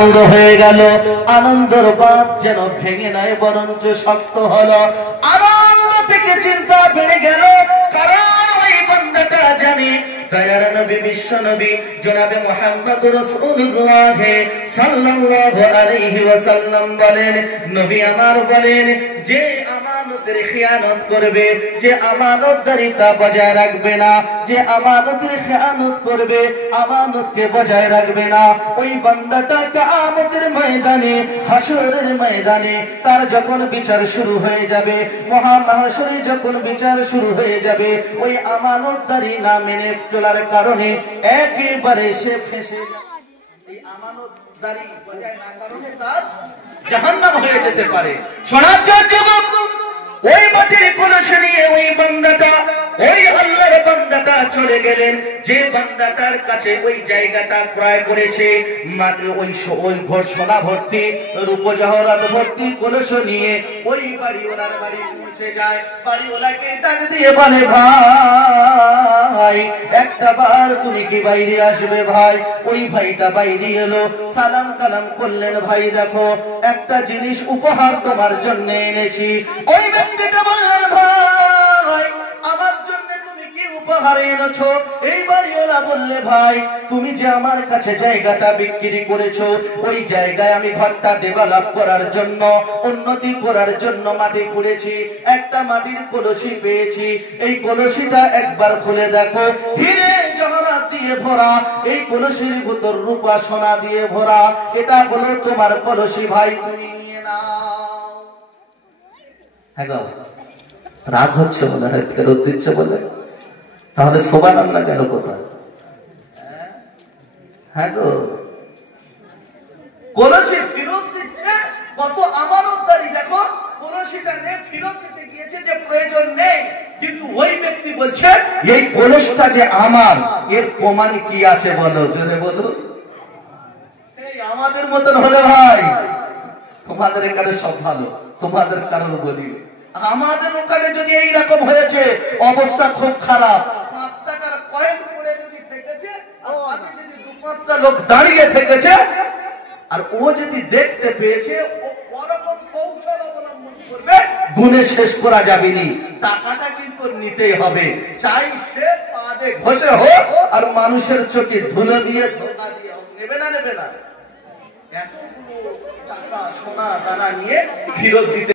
আনন্দ হয়ে গেল। আনন্দের বাঁধ যেন ভেঙে নাই, বরঞ্চ শক্ত হলো। আনন্দ থেকে চিন্তা বেড়ে গেল, কারণ ওই বান্দাটা জানে দয়ার নবী বিশ্ব নবী জনাবে মুহাম্মদুর রাসূলুল্লাহ সাল্লাল্লাহু আলাইহি ওয়াসাল্লাম বলেন, নবী আমার বলেন, যে আমানতের খেয়ানত করবে, যে আমানতদারিতা বজায় রাখবে না, যে আমানতের খেয়ানত করবে, আমানতকে বজায় রাখবে না, ওই বান্দাটা কিয়ামতের ময়দানে, হাসরের ময়দানে তার যখন বিচার শুরু হয়ে যাবে, মহামাহশরে যখন বিচার শুরু হয়ে যাবে, ওই আমানতদারি না মেনে চলার কারণে একেবারে সে ফেঁসে যাবে। এই আমানতদারি বজায় না কারণে তার জাহান্নাম হয়ে যেতে পারে। শোনাচ্ছেন যুবক, ওই মাটির কলসি নিয়ে ওই বান্দাটা, ওই আল্লাহর বান্দাটা চলে গেলেন। যে বান্দাটার কাছে ওই জায়গাটা ক্রয় করেছে, মাটি ওই ভোর সোনা ভর্তি, রূপ জহরাত ভর্তি কলস নিয়ে ওই বাড়িওয়ালার বাড়ি পৌঁছে যায়। বাড়িওয়ালাকে ডাক দিয়ে বলে, ভাই একটা বার তুমি কি বাইরে আসবে ভাই? ওই ভাইটা বাইরে এলো, সালাম কালাম করলেন, ভাই দেখো একটা জিনিস উপহার তোমার জন্য এনেছি। ওই ব্যক্তিটা বললেন, ভাই আমার জন্য তুমি কি উপহার এনেছো? এই বাড়িওয়ালা বললে, ভাই তুমি যে আমার কাছে জায়গাটা বিক্রি করেছো, ওই জায়গায় আমি ঘরটা ডেভেলপ করার জন্য, উন্নতি করার জন্য মাটি খুঁড়েছি, একটা মাটির কলসি পেয়েছি। এই কলসিটা একবার খুলে দেখো, হিরে জহরাত দিয়ে ভরা, এই কলসির ভিতর রূপা সোনা দিয়ে ভরা, এটা হলো তোমার কলসি ভাই, তুমি নিয়ে নাও। হ্যাঁ গো, রাগ হচ্ছে মনে হয়, ফেরত দিচ্ছে বলে? তাহলে সুবহানাল্লাহ গেল কোথায়? হ্যাঁ গো, কলসি ফেরত দিচ্ছে। কত আমানতদারি দেখো, কলসিটা নিয়ে ফেরত দিতে গিয়েছে যে প্রয়োজন নেই, কিন্তু ওই ব্যক্তি বলছে এই কলসটা যে আমার, এর প্রমাণ কি আছে বলো, জোরে বলো। এই আমাদের মতন হলে ভাই, তোমাদের এখানে সব ভালো, তোমাদের কারণ বলি, আমাদের ওখানে যদি এইরকম হয়েছে, অবস্থা খুব খারাপ। 5 টাকার কয়েন পড়ে যদি থেকেছে, আর পাশে যদি 2-5টা লোক দাঁড়িয়ে থেকেছে, আর ও যদি দেখতে পেয়েছে, ও ওরকম কৌশল অবলম্বন করবে, গুণে শেষ করা যাবে না। টাকাটা কিন্তু নিতেই হবে, চাই সে পাদে ঘষে হোক আর মানুষের চোখে ধুলো দিয়ে ধোঁকা দিয়ে হোক। নেবে না, নেবে না? এতগুলো টাকা সোনা দানা নিয়ে ফেরত দিতে